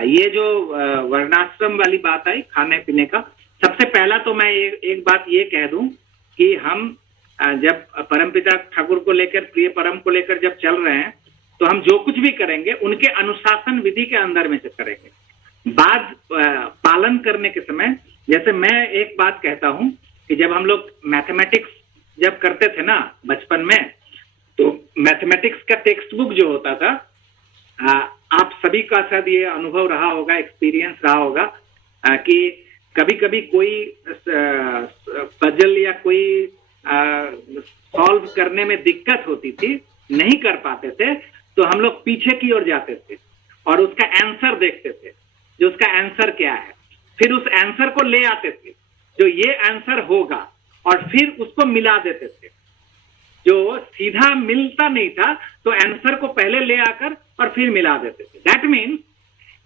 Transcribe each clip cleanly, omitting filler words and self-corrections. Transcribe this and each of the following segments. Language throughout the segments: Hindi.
ये जो वर्णाश्रम वाली बात आई खाने पीने का, सबसे पहला तो मैं एक बात ये कह दूं कि हम जब परमपिता ठाकुर को लेकर, प्रिय परम को लेकर जब चल रहे हैं, तो हम जो कुछ भी करेंगे उनके अनुशासन विधि के अंदर में से करेंगे। बाद पालन करने के समय, जैसे मैं एक बात कहता हूं कि जब हम लोग मैथमेटिक्स जब करते थे ना बचपन में, तो मैथमेटिक्स का टेक्स्ट बुक जो होता था, आप सभी का शायद ये अनुभव रहा होगा, एक्सपीरियंस रहा होगा कि कभी कभी कोई पजल या कोई सॉल्व करने में दिक्कत होती थी, नहीं कर पाते थे, तो हम लोग पीछे की ओर जाते थे और उसका आंसर देखते थे, जो उसका आंसर क्या है, फिर उस आंसर को ले आते थे जो ये आंसर होगा, और फिर उसको मिला देते थे। जो सीधा मिलता नहीं था तो आंसर को पहले ले आकर और फिर मिला देते थे। दैट मीन्स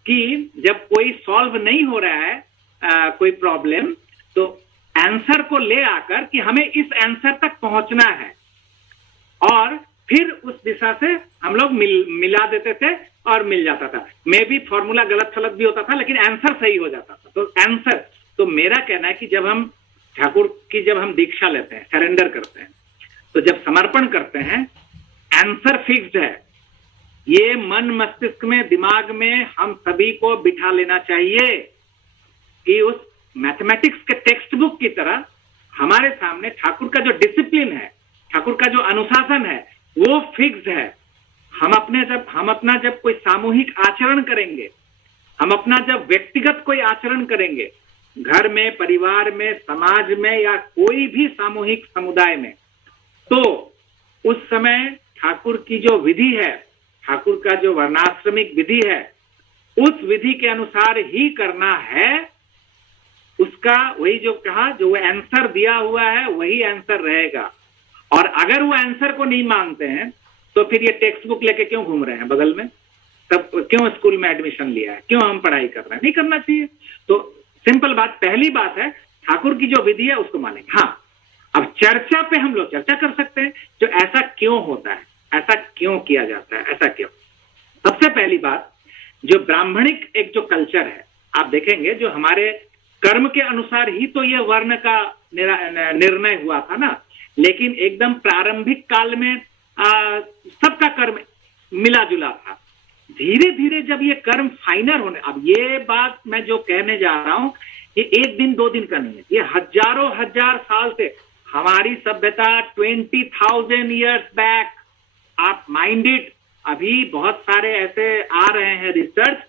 कि जब कोई सॉल्व नहीं हो रहा है कोई प्रॉब्लम, तो आंसर को ले आकर कि हमें इस आंसर तक पहुंचना है, और फिर उस दिशा से हम लोग मिला देते थे और मिल जाता था। मे भी फॉर्मूला गलत फलत भी होता था, लेकिन आंसर सही हो जाता था। तो आंसर, तो मेरा कहना है कि जब हम ठाकुर की जब हम दीक्षा लेते हैं, सरेंडर करते हैं, तो जब समर्पण करते हैं, आंसर फिक्स्ड है। ये मन मस्तिष्क में, दिमाग में हम सभी को बिठा लेना चाहिए कि उस मैथमेटिक्स के टेक्स्ट बुक की तरह हमारे सामने ठाकुर का जो डिसिप्लिन है, ठाकुर का जो अनुशासन है, वो फिक्स्ड है। हम अपना जब कोई सामूहिक आचरण करेंगे, हम अपना जब व्यक्तिगत कोई आचरण करेंगे, घर में, परिवार में, समाज में, या कोई भी सामूहिक समुदाय में, तो उस समय ठाकुर की जो विधि है, ठाकुर का जो वर्णाश्रमिक विधि है, उस विधि के अनुसार ही करना है। उसका वही जो कहा, जो वो आंसर दिया हुआ है वही आंसर रहेगा। और अगर वो आंसर को नहीं मानते हैं तो फिर ये टेक्स्ट बुक लेके क्यों घूम रहे हैं बगल में, तब क्यों स्कूल में एडमिशन लिया है, क्यों हम पढ़ाई कर रहे हैं, नहीं करना चाहिए। तो सिंपल बात, पहली बात है ठाकुर की जो विधि है उसको मानेंगे। हाँ, अब चर्चा पे हम लोग चर्चा कर सकते हैं, जो ऐसा क्यों होता है, ऐसा क्यों किया जाता है, ऐसा क्यों। सबसे पहली बात, जो ब्राह्मणिक एक जो कल्चर है, आप देखेंगे जो हमारे कर्म के अनुसार ही तो ये वर्ण का निर्णय हुआ था ना, लेकिन एकदम प्रारंभिक काल में सबका कर्म मिला जुला था। धीरे धीरे जब ये कर्म फाइनल होने, अब ये बात मैं जो कहने जा रहा हूं, ये एक दिन दो दिन का नहीं है, ये हजारों हजार साल से हमारी सभ्यता 20,000 ईयर्स बैक, आप माइंडेड, अभी बहुत सारे ऐसे आ रहे हैं रिसर्च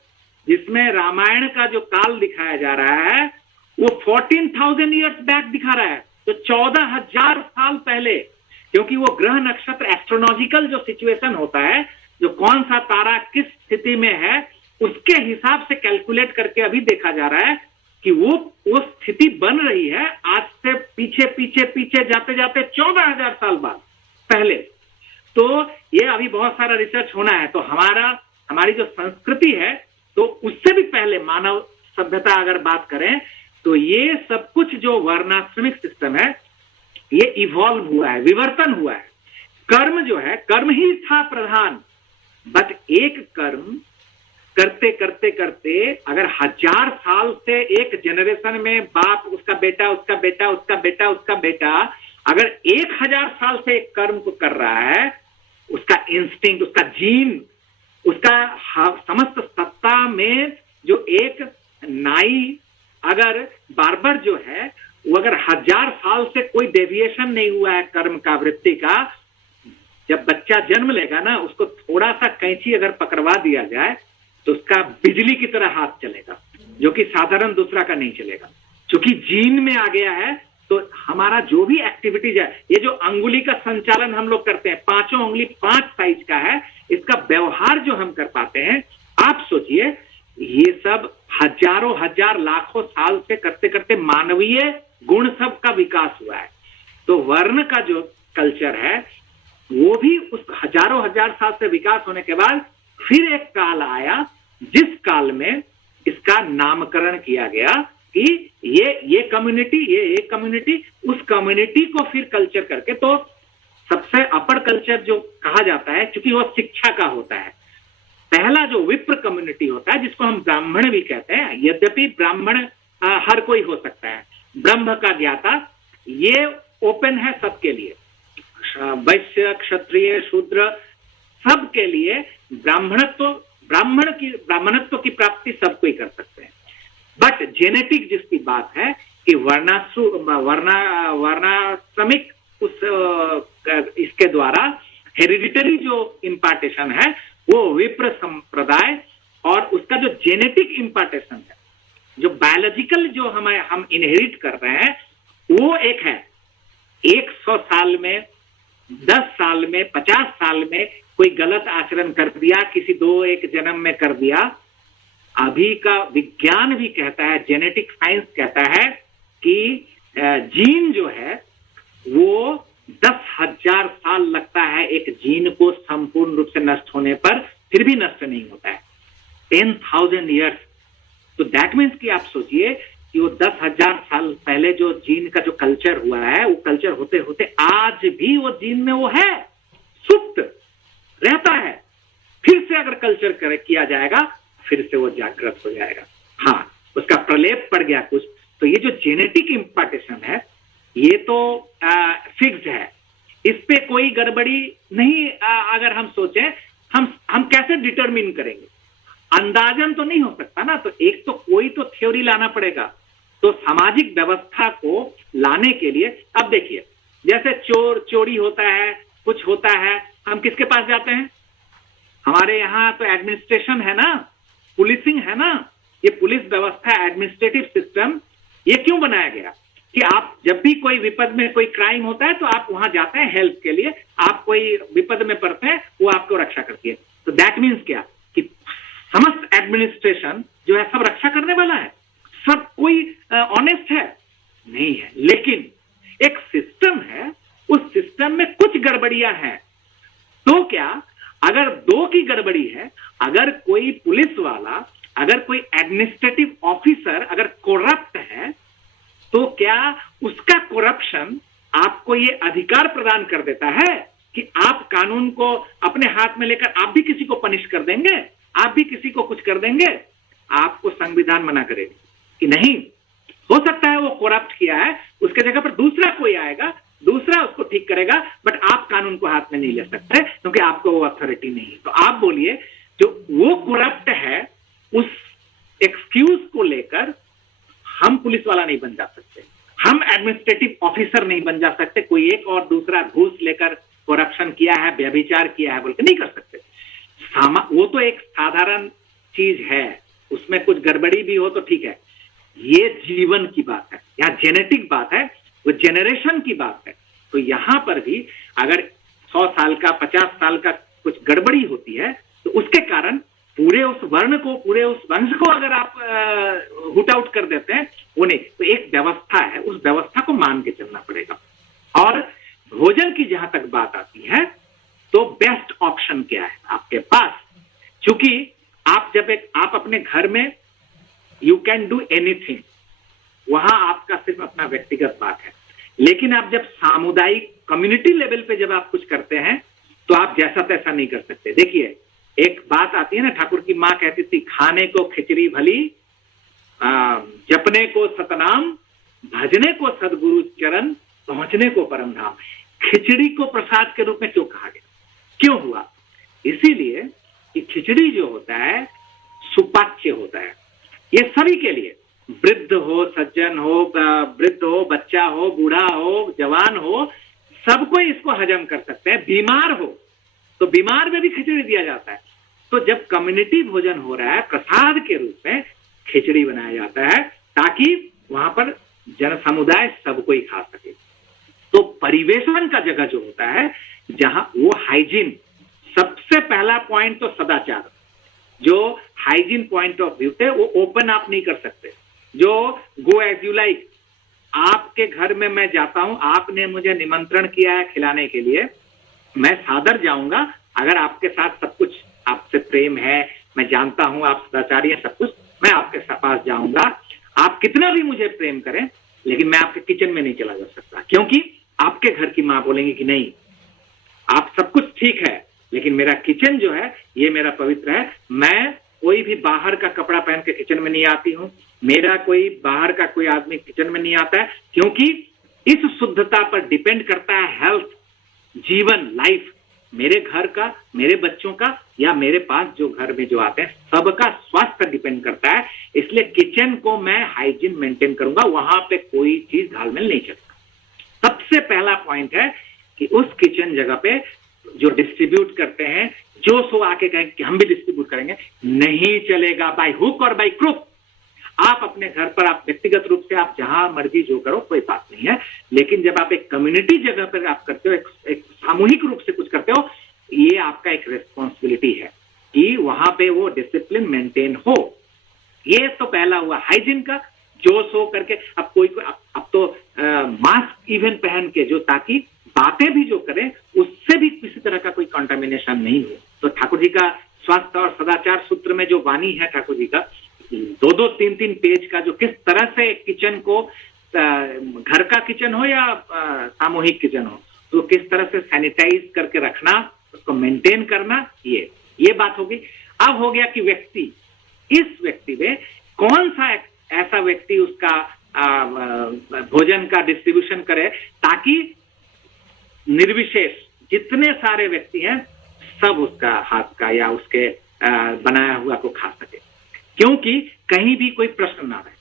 जिसमें रामायण का जो काल दिखाया जा रहा है वो 14,000 ईयर्स बैक दिखा रहा है, तो 14,000 साल पहले। क्योंकि वो ग्रह नक्षत्र एस्ट्रोलॉजिकल जो सिचुएशन होता है, जो कौन सा तारा किस स्थिति में है, उसके हिसाब से कैलकुलेट करके अभी देखा जा रहा है कि वो स्थिति बन रही है आज से पीछे पीछे पीछे जाते जाते 14,000 साल बाद पहले। तो ये अभी बहुत सारा रिसर्च होना है। तो हमारी जो संस्कृति है, तो उससे भी पहले मानव सभ्यता अगर बात करें, तो ये सब कुछ जो वर्णाश्रमिक सिस्टम है, ये इवॉल्व हुआ है, विवर्तन हुआ है। कर्म जो है, कर्म ही था प्रधान, बट एक कर्म करते करते करते अगर 1000 साल से एक जनरेशन में बाप, उसका बेटा, उसका बेटा, उसका बेटा, उसका बेटा, अगर 1000 साल से एक कर्म को कर रहा है, उसका इंस्टिंक्ट, उसका जीन, उसका समस्त सत्ता में जो एक नाई अगर बार्बर जो है, वो अगर 1000 साल से कोई डेविएशन नहीं हुआ है कर्म का, वृत्ति का, जब बच्चा जन्म लेगा ना, उसको थोड़ा सा कैंची अगर पकड़वा दिया जाए तो उसका बिजली की तरह हाथ चलेगा, जो कि साधारण दूसरा का नहीं चलेगा, क्योंकि जीन में आ गया है। तो हमारा जो भी एक्टिविटीज है, ये जो अंगुली का संचालन हम लोग करते हैं, 5 उंगली 5 साइज का है, इसका व्यवहार जो हम कर पाते हैं, आप सोचिए, ये सब हजारों हजार लाखों साल से करते करते मानवीय गुण सब का विकास हुआ है। तो वर्ण का जो कल्चर है, वो भी उस हजारों हजार साल से विकास होने के बाद फिर एक काल आया, जिस काल में इसका नामकरण किया गया कि ये कम्युनिटी, ये एक कम्युनिटी, उस कम्युनिटी को फिर कल्चर करके, तो सबसे अपर कल्चर जो कहा जाता है, क्योंकि वो शिक्षा का होता है, पहला जो विप्र कम्युनिटी होता है, जिसको हम ब्राह्मण भी कहते हैं, यद्यपि ब्राह्मण हर कोई हो सकता है, ब्रह्म का ज्ञाता, ये ओपन है सबके लिए, वैश्य क्षत्रिय शूद्र सबके लिए ब्राह्मणत्व की प्राप्ति सब कोई कर सकते हैं। बट जेनेटिक जिसकी बात है कि वर्णाश्रमिक उस इसके द्वारा हेरिडिटरी जो इम्पार्टेशन है वो विप्र संप्रदाय, और उसका जो जेनेटिक इम्पार्टेशन है, जो बायोलॉजिकल जो हम इनहेरिट कर रहे हैं, वो एक है। 100 साल में, 10 साल में, 50 साल में कोई गलत आचरण कर दिया, किसी 2-1 जन्म में कर दिया, अभी का विज्ञान भी कहता है, जेनेटिक साइंस कहता है कि जीन जो है वो 10,000 साल लगता है एक जीन को संपूर्ण रूप से नष्ट होने पर, फिर भी नष्ट नहीं होता है, 10,000 ईयर्स। तो दैट मीन्स कि आप सोचिए कि वो 10,000 साल पहले जो जीन का जो कल्चर हुआ है, वो कल्चर होते होते आज भी वो जीन में वो है, सुप्त रहता है। फिर से अगर कल्चर किया जाएगा, फिर से वो जागृत हो जाएगा। हाँ, उसका प्रलेप पड़ गया कुछ, तो ये जो जेनेटिक इम्पार्टेशन है, ये तो फिक्स्ड है, इस पे कोई गड़बड़ी नहीं। अगर हम सोचें, हम कैसे डिटरमिन करेंगे, अंदाजन तो नहीं हो सकता ना, तो एक तो कोई तो थ्योरी लाना पड़ेगा। तो सामाजिक व्यवस्था को लाने के लिए, अब देखिए, जैसे चोरी होता है, कुछ होता है, हम किसके पास जाते हैं? हमारे यहाँ तो एडमिनिस्ट्रेशन है ना, पुलिसिंग है ना, ये पुलिस व्यवस्था, एडमिनिस्ट्रेटिव सिस्टम, ये क्यों बनाया गया कि आप जब भी कोई विपद में कोई क्राइम होता है तो आप वहां जाते हैं हेल्प के लिए, आप कोई विपद में पड़ते हैं, वो आपको रक्षा करती है। तो दैट मीन्स क्या कि समस्त एडमिनिस्ट्रेशन जो है सब रक्षा करने वाला है, सब कोई ऑनेस्ट है? नहीं है। लेकिन एक सिस्टम है, उस सिस्टम में कुछ गड़बड़ियां हैं। तो क्या अगर 2 की गड़बड़ी है, अगर कोई पुलिस वाला, अगर कोई एडमिनिस्ट्रेटिव ऑफिसर अगर करप्ट है, तो क्या उसका करप्शन आपको ये अधिकार प्रदान कर देता है कि आप कानून को अपने हाथ में लेकर आप भी किसी को पनिश कर देंगे, आप भी किसी को कुछ कर देंगे? आपको संविधान मना करेगा कि नहीं। हो सकता है वो करप्ट किया है, उसके जगह पर दूसरा कोई आएगा, दूसरा उसको ठीक करेगा, बट आप कानून को हाथ में नहीं ले सकते क्योंकि आपको वो अथॉरिटी नहीं है। तो आप बोलिए, जो वो करप्ट है, उस एक्सक्यूज को लेकर हम पुलिस वाला नहीं बन जा सकते, हम एडमिनिस्ट्रेटिव ऑफिसर नहीं बन जा सकते, कोई एक और दूसरा घूस लेकर करप्शन किया है, व्यभिचार किया है बोल के नहीं कर सकते। वो तो एक साधारण चीज है, उसमें कुछ गड़बड़ी भी हो तो ठीक है। ये जीवन की बात है, यहाँ जेनेटिक बात है, वो जेनरेशन की बात है। तो यहां पर भी अगर 100 साल का, 50 साल का कुछ गड़बड़ी होती है, तो उसके कारण पूरे उस वर्ण को, पूरे उस वंश को अगर आप हुट आउट कर देते हैं, वो नहीं। तो एक व्यवस्था है, उस व्यवस्था को मान के चलना पड़ेगा। और भोजन की जहां तक बात आती है, तो बेस्ट ऑप्शन क्या है आपके पास? क्योंकि आप अपने घर में यू कैन डू एनीथिंग, वहां आपका सिर्फ अपना व्यक्तिगत बात है। लेकिन आप जब सामुदायिक कम्युनिटी लेवल पे जब आप कुछ करते हैं, तो आप जैसा तैसा नहीं कर सकते। देखिए, एक बात आती है ना, ठाकुर की मां कहती थी, खाने को खिचड़ी भली, जपने को सतनाम, भजने को सदगुरु चरण, पहुंचने को परम धाम। खिचड़ी को प्रसाद के रूप में क्यों कहा गया? क्यों हुआ? इसीलिए कि खिचड़ी जो होता है सुपाच्य होता है, ये सभी के लिए, वृद्ध हो, सज्जन हो, वृद्ध हो, बच्चा हो, बूढ़ा हो, जवान हो, सबको इसको हजम कर सकते हैं। बीमार हो तो बीमार में भी खिचड़ी दिया जाता है। तो जब कम्युनिटी भोजन हो रहा है, प्रसाद के रूप में खिचड़ी बनाया जाता है, ताकि वहां पर जन समुदाय सबको ही खा सके। तो परिवेशन का जगह जो होता है, जहां वो हाइजीन, सबसे पहला पॉइंट तो सदाचार, जो हाइजीन पॉइंट ऑफ व्यू थे, वो ओपन आप नहीं कर सकते। जो गो एज यू लाइक, आपके घर में मैं जाता हूं, आपने मुझे निमंत्रण किया है खिलाने के लिए, मैं सादर जाऊंगा। अगर आपके साथ सब कुछ, आपसे प्रेम है, मैं जानता हूं आप सदाचारी हैं, सब कुछ, मैं आपके पास जाऊंगा। आप कितना भी मुझे प्रेम करें, लेकिन मैं आपके किचन में नहीं चला जा सकता, क्योंकि आपके घर की मां बोलेंगी कि नहीं, आप सब कुछ ठीक है, लेकिन मेरा किचन जो है ये मेरा पवित्र है। मैं कोई भी बाहर का कपड़ा पहन के किचन में नहीं आती हूं, मेरा कोई बाहर का कोई आदमी किचन में नहीं आता है, क्योंकि इस शुद्धता पर डिपेंड करता है हेल्थ, जीवन, लाइफ, मेरे घर का, मेरे बच्चों का, या मेरे पास जो घर में जो आते हैं सबका स्वास्थ्य डिपेंड करता है। इसलिए किचन को मैं हाइजीन मेंटेन करूंगा, वहां पे कोई चीज घालमेल नहीं चलेगा। सबसे पहला पॉइंट है कि उस किचन जगह पे जो डिस्ट्रीब्यूट करते हैं, जो सो आके कहें कि हम भी डिस्ट्रीब्यूट करेंगे, नहीं चलेगा, बाय हुक और बाय क्रुक। आप अपने घर पर आप व्यक्तिगत रूप से आप जहां मर्जी जो करो, कोई बात नहीं है, लेकिन जब आप एक कम्युनिटी जगह पर आप करते हो, एक सामूहिक रूप से कुछ करते हो, ये आपका एक रेस्पॉन्सिबिलिटी है कि वहां पे वो डिसिप्लिन मेंटेन हो। ये तो पहला हुआ हाइजीन का, जो सो करके। अब कोई अब तो मास्क इवन पहन के जो, ताकि बातें भी जो करें उससे भी किसी तरह का कोई कंटामिनेशन नहीं हो। तो ठाकुर जी का स्वास्थ्य और सदाचार सूत्र में जो वाणी है ठाकुर जी का, 2-2, 3-3 पेज का, जो किस तरह से किचन को, घर का किचन हो या सामूहिक किचन हो, तो किस तरह से सैनिटाइज करके रखना, उसको मेंटेन करना, ये बात होगी। अब हो गया कि व्यक्ति, इस व्यक्ति में कौन सा ऐसा व्यक्ति उसका भोजन का डिस्ट्रीब्यूशन करे, ताकि निर्विशेष जितने सारे व्यक्ति हैं सब उसका हाथ का या उसके बनाया हुआ को खा सके, क्योंकि कहीं भी कोई प्रश्न ना रहे।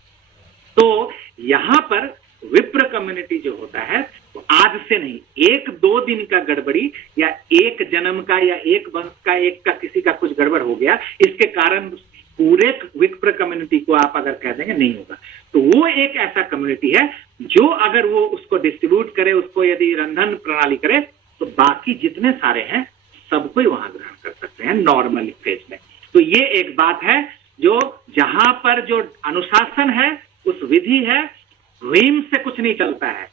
तो यहां पर विप्र कम्युनिटी जो होता है, तो आज से नहीं, 1-2 दिन का गड़बड़ी या एक जन्म का या एक वंश का, एक का किसी का कुछ गड़बड़ हो गया, इसके कारण पूरे विप्र कम्युनिटी को आप अगर कह देंगे नहीं होगा। तो वो एक ऐसा कम्युनिटी है जो अगर वो उसको डिस्ट्रीब्यूट करे, उसको यदि रंधन प्रणाली करे, तो बाकी जितने सारे हैं सबको ही वहां ग्रहण कर सकते हैं नॉर्मल फेज में। तो ये एक बात है, जो जहां पर जो अनुशासन है, उस विधि है, वीम से कुछ नहीं चलता है।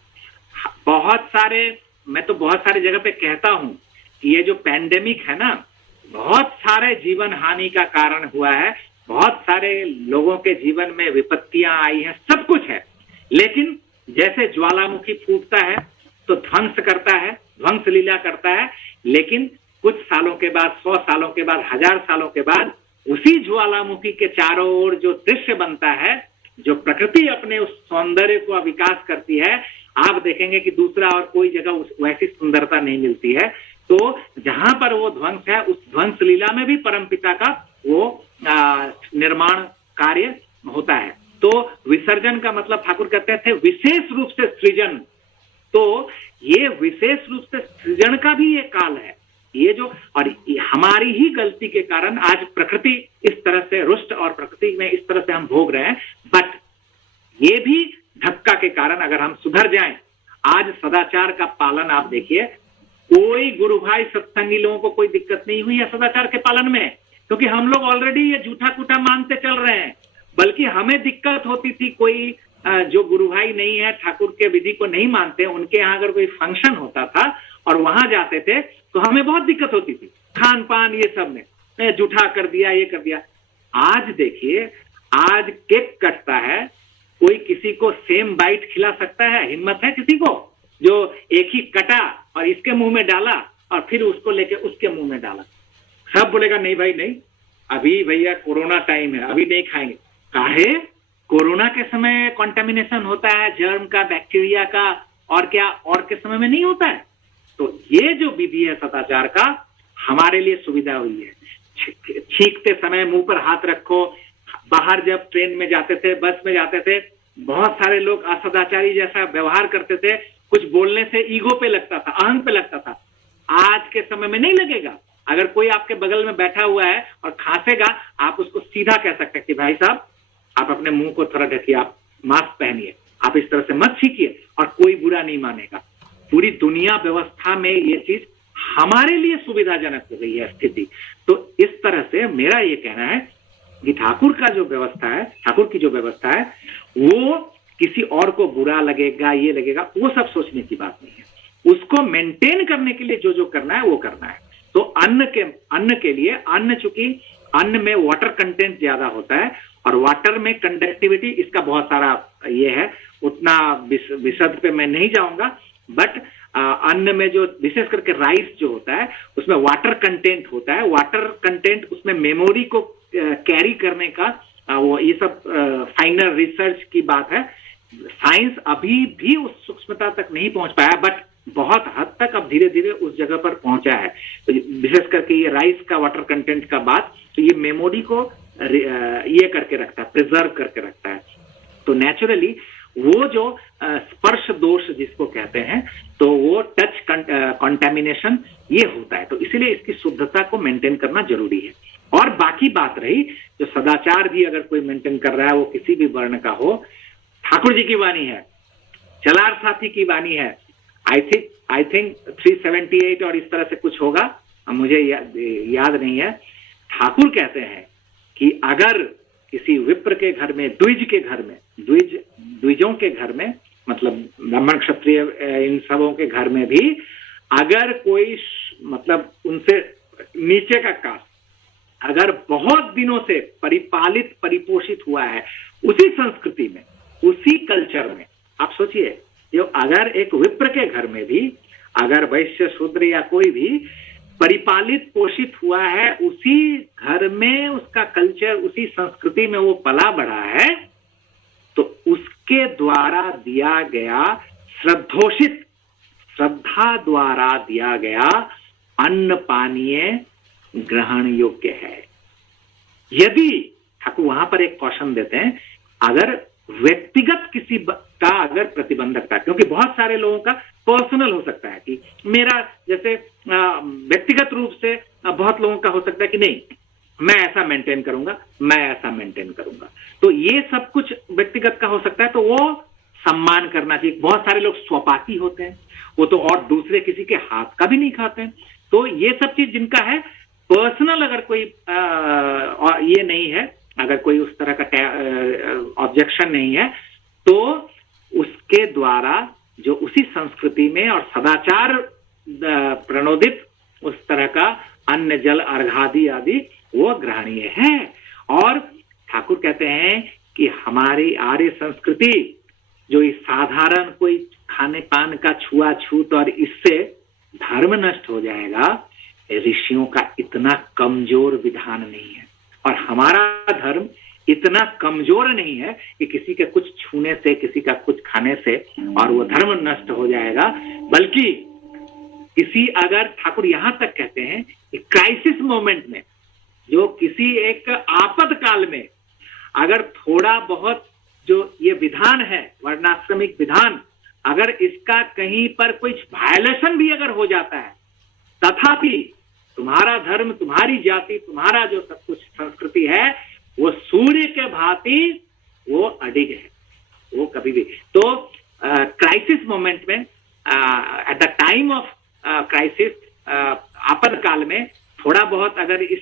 बहुत सारे, मैं तो बहुत सारी जगह पे कहता हूं कि ये जो पैंडेमिक है ना, बहुत सारे जीवन हानि का कारण हुआ है, बहुत सारे लोगों के जीवन में विपत्तियां आई हैं, सब कुछ है, लेकिन जैसे ज्वालामुखी फूटता है तो ध्वंस करता है, ध्वंस लीला करता है, लेकिन कुछ सालों के बाद, 100 सालों के बाद, 1000 सालों के बाद, उसी ज्वालामुखी के चारों ओर जो दृश्य बनता है, जो प्रकृति अपने उस सौंदर्य को विकास करती है, आप देखेंगे कि दूसरा और कोई जगह वैसी सुंदरता नहीं मिलती है। तो जहां पर वो ध्वंस है, उस ध्वंस लीला में भी परमपिता का वो निर्माण कार्य होता है। तो विसर्जन का मतलब ठाकुर कहते थे विशेष रूप से सृजन। तो ये विशेष रूप से सृजन का भी ये काल है, ये जो, और हमारी ही गलती के कारण आज प्रकृति इस तरह से रुष्ट और प्रकृति में इस तरह से हम भोग रहे हैं। बट ये भी धक्का के कारण अगर हम सुधर जाएं, आज सदाचार का पालन आप देखिए, कोई गुरु भाई सत्संगी लोगों को कोई दिक्कत नहीं हुई है सदाचार के पालन में, क्योंकि हम लोग ऑलरेडी ये झूठा कूटा मानते चल रहे हैं। बल्कि हमें दिक्कत होती थी, कोई जो गुरु भाई नहीं है, ठाकुर के विधि को नहीं मानते, उनके यहाँ अगर कोई फंक्शन होता था और वहां जाते थे तो हमें बहुत दिक्कत होती थी, खान पान ये सब में जूठा कर दिया, ये कर दिया। आज देखिए, आज केक कटता है, कोई किसी को सेम बाइट खिला सकता है? हिम्मत है किसी को जो एक ही कटा और इसके मुंह में डाला और फिर उसको लेके उसके मुंह में डाला? सब बोलेगा नहीं भाई नहीं, अभी भैया कोरोना टाइम है, अभी नहीं खाएंगे। काहे? कोरोना के समय कंटामिनेशन होता है, जर्म का, बैक्टीरिया का, और क्या और के समय में नहीं होता है। तो ये जो विधि है सदाचार का, हमारे लिए सुविधा हुई है। छींकते समय मुंह पर हाथ रखो। बाहर जब ट्रेन में जाते थे, बस में जाते थे, बहुत सारे लोग असदाचारी जैसा व्यवहार करते थे, कुछ बोलने से ईगो पे लगता था, अहंग पे लगता था। आज के समय में नहीं लगेगा। अगर कोई आपके बगल में बैठा हुआ है और खांसेगा, आप उसको सीधा कह सकते हैं कि भाई साहब आप अपने मुंह को थोड़ा ढकिए, आप मास्क पहनिए, आप इस तरह से मत छींकिए, और कोई बुरा नहीं मानेगा। पूरी दुनिया व्यवस्था में ये चीज हमारे लिए सुविधाजनक हो गई है स्थिति। तो इस तरह से मेरा ये कहना है कि ठाकुर का जो व्यवस्था है, ठाकुर की जो व्यवस्था है, वो किसी और को बुरा लगेगा, ये लगेगा, वो सब सोचने की बात नहीं है। उसको मेंटेन करने के लिए जो जो करना है वो करना है। तो अन्न के लिए, अन्न चूंकि अन्न में वाटर कंटेंट ज्यादा होता है और वाटर में कंडक्टिविटी, इसका बहुत सारा ये है, उतना विशद पे मैं नहीं जाऊंगा। बट अन्न में जो विशेष करके राइस जो होता है उसमें वाटर कंटेंट होता है, वाटर कंटेंट उसमें मेमोरी को कैरी करने का वो ये सब फाइनल रिसर्च की बात है। साइंस अभी भी उस सूक्ष्मता तक नहीं पहुंच पाया, बट बहुत हद तक अब धीरे धीरे उस जगह पर पहुंचा है। तो विशेष करके ये राइस का वाटर कंटेंट का बात, तो ये मेमोरी को ये करके रखता है, प्रिजर्व करके रखता है। तो नेचुरली वो जो स्पर्श दोष जिसको कहते हैं, तो वो टच कंटेमिनेशन ये होता है। तो इसीलिए इसकी शुद्धता को मेंटेन करना जरूरी है। और बाकी बात रही जो सदाचार भी अगर कोई मेंटेन कर रहा है, वो किसी भी वर्ण का हो, ठाकुर जी की वाणी है, चलार साथी की वाणी है, आई थिंक 378 और इस तरह से कुछ होगा, मुझे याद नहीं है। ठाकुर कहते हैं कि अगर किसी विप्र के घर में, द्विज के घर में, द्विजों के घर में, मतलब ब्राह्मण क्षत्रिय इन सबों के घर में भी अगर कोई मतलब उनसे नीचे का कास्ट अगर बहुत दिनों से परिपालित परिपोषित हुआ है उसी संस्कृति में, उसी कल्चर में, आप सोचिए जो अगर एक विप्र के घर में भी अगर वैश्य शूद्र या कोई भी परिपालित पोषित हुआ है, उसी घर में उसका कल्चर, उसी संस्कृति में वो पला बढ़ा है, तो उसके द्वारा दिया गया श्रद्धोषित, श्रद्धा द्वारा दिया गया अन्न पानीय ग्रहण योग्य है। यदि ठाकुर वहां पर एक कौशन देते हैं, अगर व्यक्तिगत किसी का अगर प्रतिबंधकता, क्योंकि बहुत सारे लोगों का पर्सनल हो सकता है कि मेरा जैसे व्यक्तिगत रूप से बहुत लोगों का हो सकता है कि नहीं मैं ऐसा मेंटेन करूंगा, मैं ऐसा मेंटेन करूंगा, तो ये सब कुछ व्यक्तिगत का हो सकता है, तो वो सम्मान करना चाहिए। बहुत सारे लोग स्वपाती होते हैं, वो तो और दूसरे किसी के हाथ का भी नहीं खाते हैं। तो ये सब चीज जिनका है पर्सनल, अगर कोई ये नहीं है, अगर कोई उस तरह का ऑब्जेक्शन नहीं है, तो उसके द्वारा जो उसी संस्कृति में और सदाचार प्रणोदित उस तरह का अन्न जल अर्घादि आदि वो ग्रहणीय है। और ठाकुर कहते हैं कि हमारी आर्य संस्कृति जो इस साधारण कोई खाने पान का छुआछूत और इससे धर्म नष्ट हो जाएगा, ऋषियों का इतना कमजोर विधान नहीं है, और हमारा धर्म इतना कमजोर नहीं है कि किसी के कुछ छूने से, किसी का कुछ खाने से और वो धर्म नष्ट हो जाएगा। बल्कि किसी अगर ठाकुर यहां तक कहते हैं कि क्राइसिस मोमेंट में, जो किसी एक आपद काल में अगर थोड़ा बहुत जो ये विधान है वर्णाश्रमिक विधान, अगर इसका कहीं पर कुछ वायलेशन भी अगर हो जाता है, तथापि तुम्हारा धर्म, तुम्हारी जाति, तुम्हारा जो सब कुछ संस्कृति है वो सूर्य के भांति वो अडिग है, वो कभी भी। तो क्राइसिस मोमेंट में, at the time of crisis, आपद काल में थोड़ा बहुत अगर इस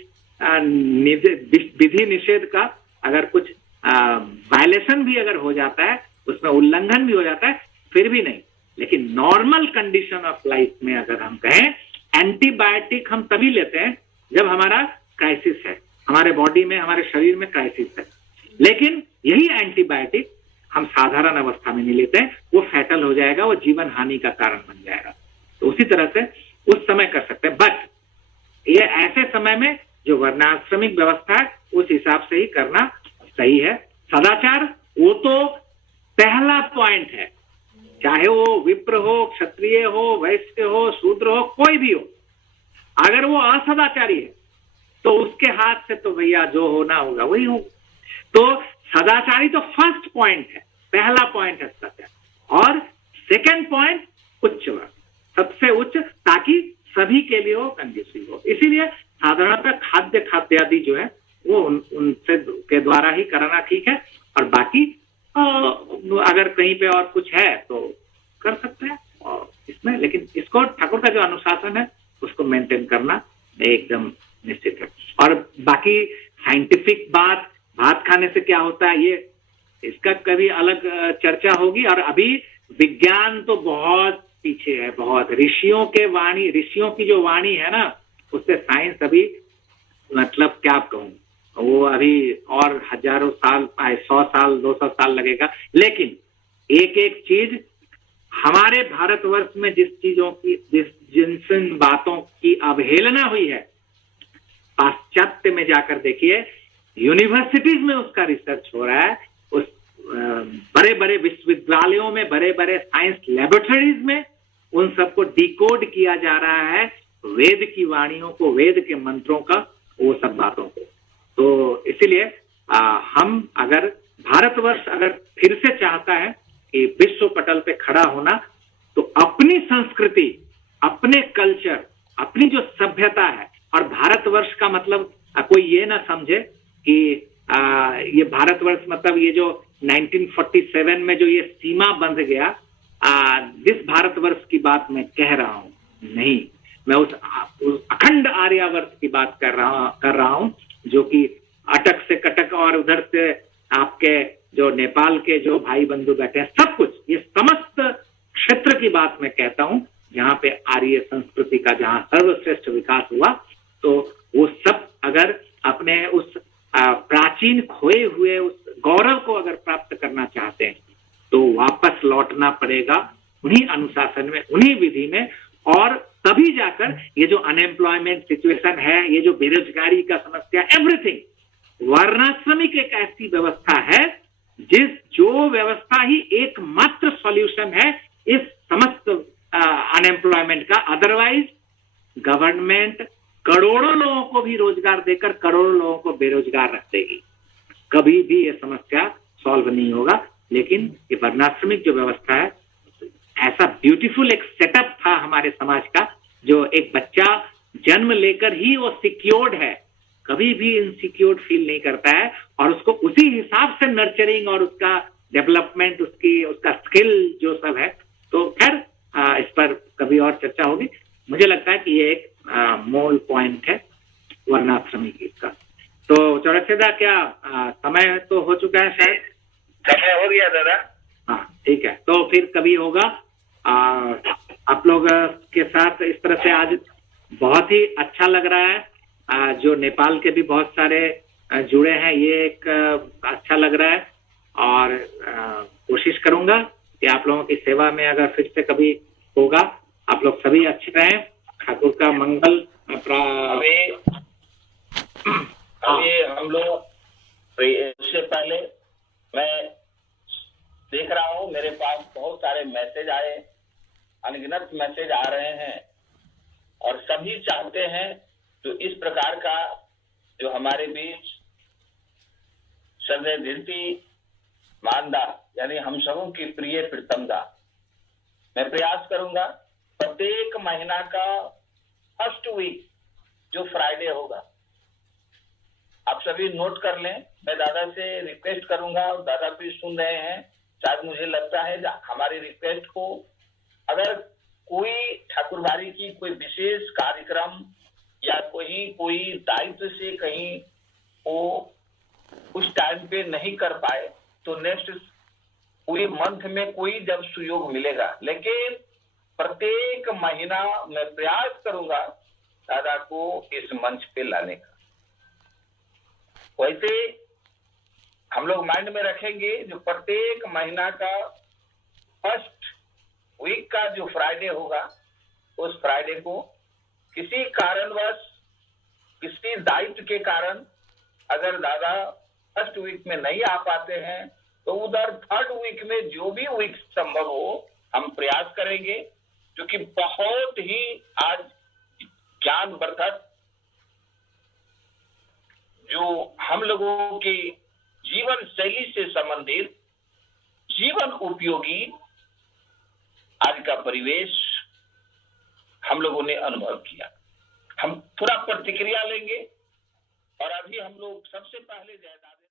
विधि निषेध का अगर कुछ वायलेशन भी अगर हो जाता है, उसमें उल्लंघन भी हो जाता है, फिर भी नहीं। लेकिन नॉर्मल कंडीशन ऑफ लाइफ में अगर हम कहें, एंटीबायोटिक हम तभी लेते हैं जब हमारा क्राइसिस है, हमारे बॉडी में, हमारे शरीर में क्राइसिस है। लेकिन यही एंटीबायोटिक हम साधारण अवस्था में नहीं लेते हैं, वो फैटल हो जाएगा, वो जीवन हानि का कारण बन जाएगा। तो उसी तरह से उस समय कर सकते हैं, बट ये ऐसे समय में जो वर्णाश्रमिक व्यवस्था है उस हिसाब से ही करना सही है। सदाचार वो तो पहला पॉइंट है, चाहे वो विप्र हो, क्षत्रिय हो, वैश्य हो, शूद्र हो, कोई भी हो। अगर वो असदाचारी है तो उसके हाथ से तो भैया जो होना होगा वही हो। तो सदाचारी तो फर्स्ट पॉइंट है, पहला पॉइंट है सदाचार। और सेकंड पॉइंट उच्च वर्ग, सबसे उच्च, ताकि सभी के लिए वो कंड्यूसिव हो। इसीलिए साधारणतः खाद्य आदि जो है वो उनसे के द्वारा ही कराना ठीक है, और बाकी अगर कहीं पे और कुछ है तो कर सकते हैं और इसमें, लेकिन इसको ठाकुर का जो अनुशासन है उसको मेंटेन करना एकदम निश्चित है। और बाकी साइंटिफिक बात, भात खाने से क्या होता है, ये इसका कभी अलग चर्चा होगी। और अभी विज्ञान तो बहुत पीछे है, बहुत। ऋषियों की जो वाणी है ना, उससे साइंस अभी मतलब क्या कहूं, वो अभी और हजारों साल, 100 साल, 200 साल लगेगा। लेकिन एक एक चीज हमारे भारतवर्ष में जिन बातों की अवहेलना हुई है, पाश्चात्य में जाकर देखिए, यूनिवर्सिटीज में उसका रिसर्च हो रहा है, उस बड़े बड़े विश्वविद्यालयों में, बड़े बड़े साइंस लैबोरेटरीज में उन सबको डिकोड किया जा रहा है, वेद की वाणियों को, वेद के मंत्रों का, वो सब बातों को। तो इसीलिए हम अगर भारतवर्ष अगर फिर से चाहता है कि विश्व पटल पे खड़ा होना, तो अपनी संस्कृति, अपने कल्चर, अपनी जो सभ्यता है, और भारतवर्ष का मतलब कोई ये ना समझे कि ये भारतवर्ष मतलब ये जो 1947 में जो ये सीमा बंध गया, जिस भारतवर्ष की बात मैं कह रहा हूं, नहीं, मैं उस अखंड आर्यावर्त की बात कर रहा हूं, जो कि अटक से कटक और उधर से आपके जो नेपाल के जो भाई बंधु बैठे हैं, सब कुछ, ये समस्त क्षेत्र की बात मैं कहता हूं, जहां पे आर्य संस्कृति का जहां सर्वश्रेष्ठ विकास हुआ। तो वो सब अगर अपने उस प्राचीन खोए हुए उस गौरव को अगर प्राप्त करना चाहते हैं, तो वापस लौटना पड़ेगा उन्हीं अनुशासन में, उन्हीं विधि में, और तभी जाकर ये जो अनएम्प्लॉयमेंट सिचुएशन है, ये जो बेरोजगारी का समस्या, एवरीथिंग, वर्णाश्रमिक एक ऐसी व्यवस्था है जो व्यवस्था ही एकमात्र सॉल्यूशन है इस समस्त अनएम्प्लॉयमेंट का। अदरवाइज गवर्नमेंट करोड़ों लोगों को भी रोजगार देकर करोड़ों लोगों को बेरोजगार रख देगी, कभी भी ये समस्या सॉल्व नहीं होगा। लेकिन ये वर्णाश्रमिक जो व्यवस्था है, ऐसा ब्यूटीफुल एक सेटअप था हमारे समाज का, जो एक बच्चा जन्म लेकर ही वो सिक्योर्ड है, कभी भी इनसिक्योर्ड फील नहीं करता है, और उसको उसी हिसाब से नर्चरिंग और उसका डेवलपमेंट, उसका स्किल जो सब है। तो खैर इस पर कभी और चर्चा होगी। मुझे लगता है कि ये एक मूल पॉइंट है वर्णाश्रमी का। तो चौरसिया, क्या समय तो हो चुका है शायद? समय हो गया दादा। हाँ ठीक है, तो फिर कभी होगा। आप लोग के साथ इस तरह से आज बहुत ही अच्छा लग रहा है। जो नेपाल के भी बहुत सारे जुड़े हैं, ये एक अच्छा लग रहा है, और कोशिश करूंगा कि आप लोगों की सेवा में अगर फिर से कभी होगा। आप लोग सभी अच्छे रहें, ठाकुर का मंगल। अभी हम लोग, उससे पहले मैं देख रहा हूँ मेरे पास बहुत सारे मैसेज आए, अनगिनत मैसेज आ रहे हैं, और सभी चाहते हैं तो इस प्रकार का जो हमारे बीच श्रद्धेय कीर्ति मानदा, यानी हम सबों की प्रिय प्रीतमदा, मैं प्रयास करूंगा प्रत्येक महीना का फर्स्ट वीक जो फ्राइडे होगा, आप सभी नोट कर लें। मैं दादा से रिक्वेस्ट करूंगा, और दादा भी सुन रहे हैं, शायद मुझे लगता है हमारी रिक्वेस्ट को अगर कोई ठाकुरबाड़ी की कोई विशेष कार्यक्रम या कोई दायित्व से कहीं वो उस टाइम पे नहीं कर पाए, तो नेक्स्ट पूरे मंथ में कोई जब सुयोग मिलेगा, लेकिन प्रत्येक महीना मैं प्रयास करूंगा दादा को इस मंच पे लाने का। वैसे हम लोग माइंड में रखेंगे, जो प्रत्येक महीना का फर्स्ट वीक का जो फ्राइडे होगा, उस फ्राइडे को किसी कारणवश, किसी दायित्व के कारण अगर दादा फर्स्ट वीक में नहीं आ पाते हैं, तो उधर थर्ड वीक में जो भी वीक संभव हो हम प्रयास करेंगे, क्योंकि बहुत ही आज ज्ञानवर्धक जो हम लोगों की जीवन शैली से संबंधित जीवन उपयोगी आज का परिवेश हम लोगों ने अनुभव किया। हम थोड़ा प्रतिक्रिया लेंगे, और अभी हम लोग सबसे पहले जय दादा